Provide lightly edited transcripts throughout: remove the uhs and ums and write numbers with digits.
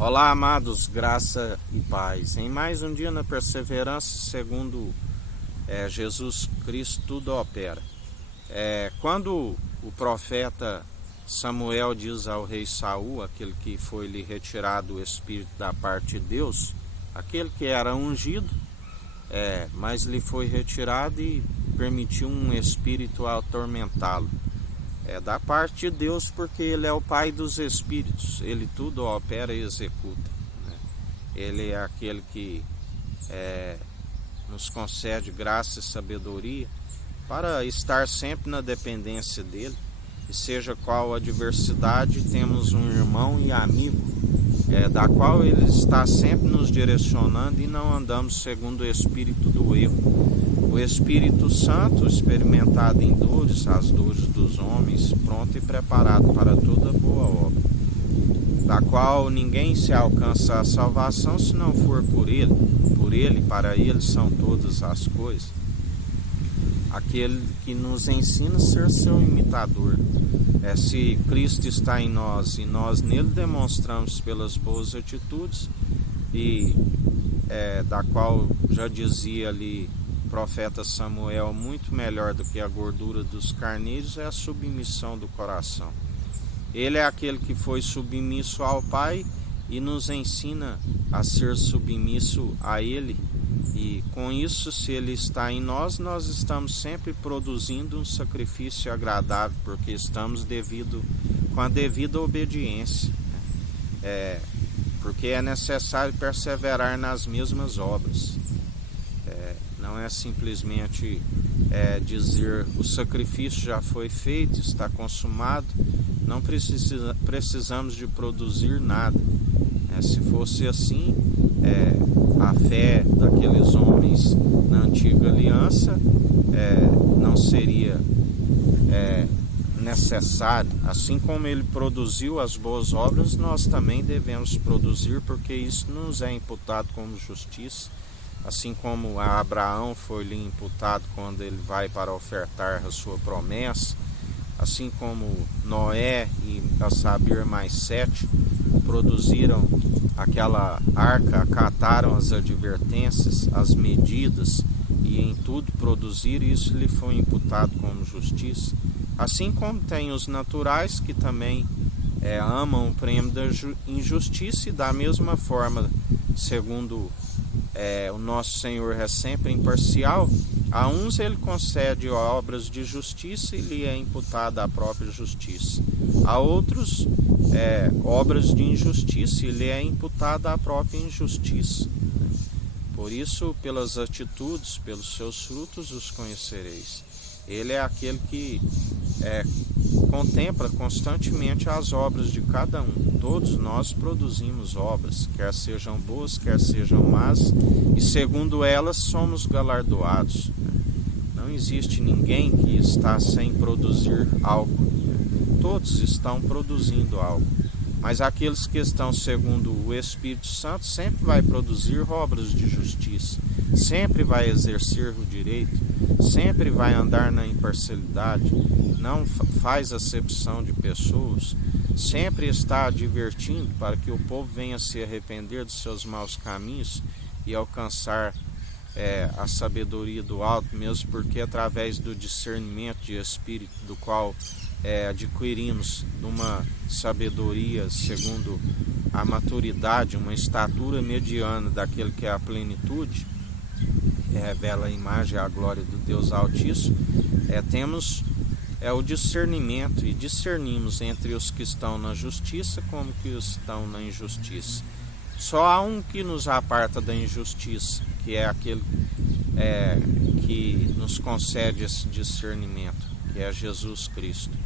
Olá, amados, graça e paz. Em mais um dia na perseverança, segundo Jesus Cristo, tudo opera. Quando o profeta Samuel diz ao rei Saul, aquele que foi lhe retirado o espírito da parte de Deus, aquele que era ungido, mas lhe foi retirado e permitiu um espírito atormentá-lo. É da parte de Deus, porque Ele é o Pai dos Espíritos, Ele tudo opera e executa, né? Ele é aquele que nos concede graça e sabedoria para estar sempre na dependência dEle, e seja qual a adversidade, temos um irmão e amigo, da qual Ele está sempre nos direcionando e não andamos segundo o espírito do erro. O Espírito Santo, experimentado em dores, as dores dos homens, pronto e preparado para toda boa obra, da qual ninguém se alcança a salvação se não for por Ele. Por Ele, para Ele são todas as coisas. Aquele que nos ensina a ser seu imitador. Se Cristo está em nós e nós nele, demonstramos pelas boas atitudes, e da qual já dizia ali profeta Samuel, muito melhor do que a gordura dos carneiros é a submissão do coração. Ele é aquele que foi submisso ao Pai e nos ensina a ser submisso a Ele, e com isso, se Ele está em nós, nós estamos sempre produzindo um sacrifício agradável, porque estamos com a devida obediência, porque é necessário perseverar nas mesmas obras. Não é simplesmente dizer o sacrifício já foi feito, está consumado. Não precisamos de produzir nada. Se fosse assim, a fé daqueles homens na antiga aliança não seria necessário. Assim como ele produziu as boas obras, nós também devemos produzir, porque isso nos é imputado como justiça. Assim como a Abraão foi-lhe imputado quando ele vai para ofertar a sua promessa, assim como Noé e a saber mais 7 produziram aquela arca, acataram as advertências, as medidas, e em tudo produziram, isso lhe foi imputado como justiça. Assim como tem os naturais que também amam o prêmio da injustiça, e da mesma forma, segundo o nosso Senhor é sempre imparcial, a uns ele concede obras de justiça e lhe é imputada a própria justiça. A outros obras de injustiça e lhe é imputada a própria injustiça. Por isso, pelas atitudes, pelos seus frutos os conhecereis. Ele é aquele que contempla constantemente as obras de cada um. Todos nós produzimos obras, quer sejam boas, quer sejam más, e segundo elas somos galardoados. Não existe ninguém que está sem produzir algo. Todos estão produzindo algo. Mas aqueles que estão segundo o Espírito Santo sempre vai produzir obras de justiça, sempre vai exercer o direito, sempre vai andar na imparcialidade, não faz acepção de pessoas, sempre está advertindo para que o povo venha se arrepender dos seus maus caminhos e alcançar a sabedoria do alto, mesmo porque através do discernimento de espírito, do qual adquirimos uma sabedoria segundo a maturidade, uma estatura mediana daquele que é a plenitude, revela a imagem e a glória do Deus Altíssimo, temos o discernimento, e discernimos entre os que estão na justiça como que os que estão na injustiça. Só há um que nos aparta da injustiça, que é aquele que nos concede esse discernimento, que é Jesus Cristo.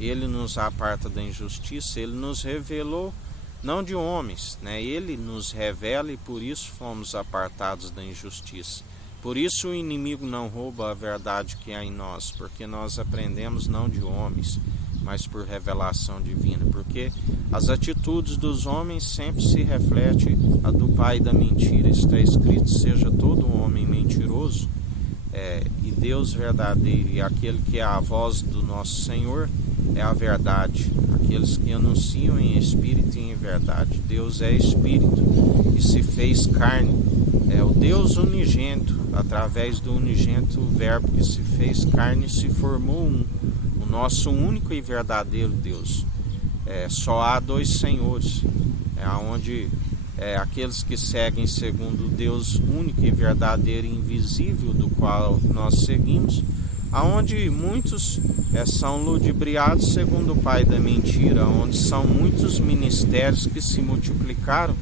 Ele nos aparta da injustiça, ele nos revelou, não de homens, ele nos revela, e por isso fomos apartados da injustiça. Por isso o inimigo não rouba a verdade que há em nós, porque nós aprendemos não de homens, mas por revelação divina, porque as atitudes dos homens sempre se refletem a do pai da mentira. Está escrito: seja todo homem mentiroso, e Deus verdadeiro, e aquele que é a voz do nosso Senhor é a verdade. Aqueles que anunciam em espírito e em verdade verdade. Deus é Espírito e se fez carne. É o Deus unigênito, através do unigênito Verbo que se fez carne e se formou um, o nosso único e verdadeiro Deus. Só há dois senhores, onde aqueles que seguem segundo o Deus único e verdadeiro e invisível, do qual nós seguimos, aonde muitos são ludibriados segundo o pai da mentira, onde são muitos ministérios que se multiplicaram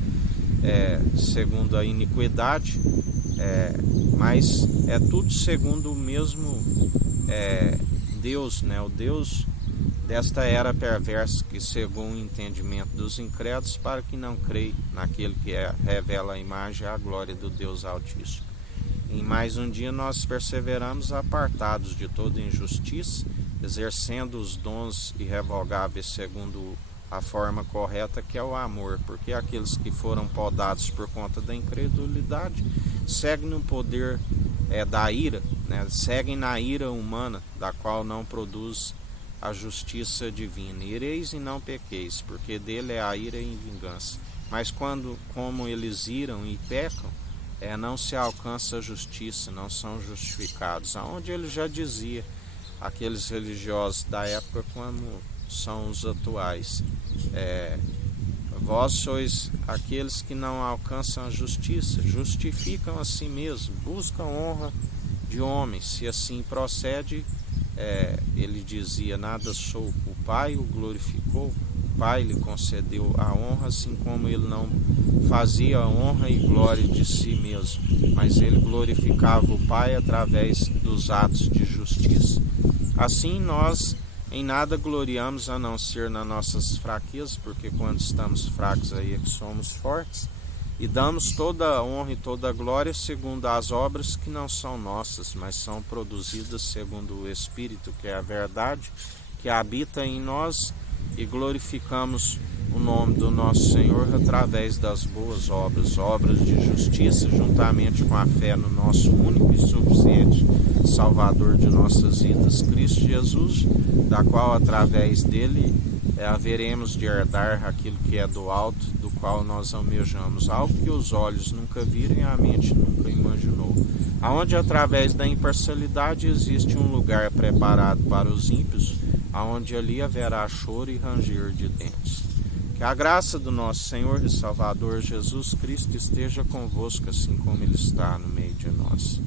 segundo a iniquidade, mas é tudo segundo o mesmo Deus, o Deus desta era perversa, que cegou o entendimento dos incrédulos para que não creia naquele que revela a imagem e a glória do Deus Altíssimo. Em mais um dia nós perseveramos apartados de toda injustiça, exercendo os dons irrevogáveis segundo a forma correta, que é o amor, porque aqueles que foram podados por conta da incredulidade seguem no poder da ira, seguem na ira humana, da qual não produz a justiça divina. Ireis e não pequeis, porque dele é a ira e vingança. Mas como eles iram e pecam, não se alcança a justiça, não são justificados. Aonde ele já dizia, aqueles religiosos da época como são os atuais: vós sois aqueles que não alcançam a justiça, justificam a si mesmos, buscam honra de homens. Se assim procede, ele dizia: nada sou, o Pai o glorificou, o Pai lhe concedeu a honra, assim como ele não fazia honra e glória de si mesmo, mas ele glorificava o Pai através dos atos de justiça. Assim nós em nada gloriamos a não ser nas nossas fraquezas, porque quando estamos fracos aí é que somos fortes, e damos toda a honra e toda a glória segundo as obras que não são nossas, mas são produzidas segundo o Espírito, que é a verdade, que habita em nós, e glorificamos o nome do nosso Senhor através das boas obras, obras de justiça, juntamente com a fé no nosso único e suficiente Salvador de nossas vidas, Cristo Jesus, da qual através dele haveremos de herdar aquilo que é do alto, do qual nós almejamos, algo que os olhos nunca viram e a mente nunca imaginou, aonde através da imparcialidade existe um lugar preparado para os ímpios, aonde ali haverá choro e ranger de dentes. Que a graça do nosso Senhor e Salvador Jesus Cristo esteja convosco, assim como ele está no meio de nós.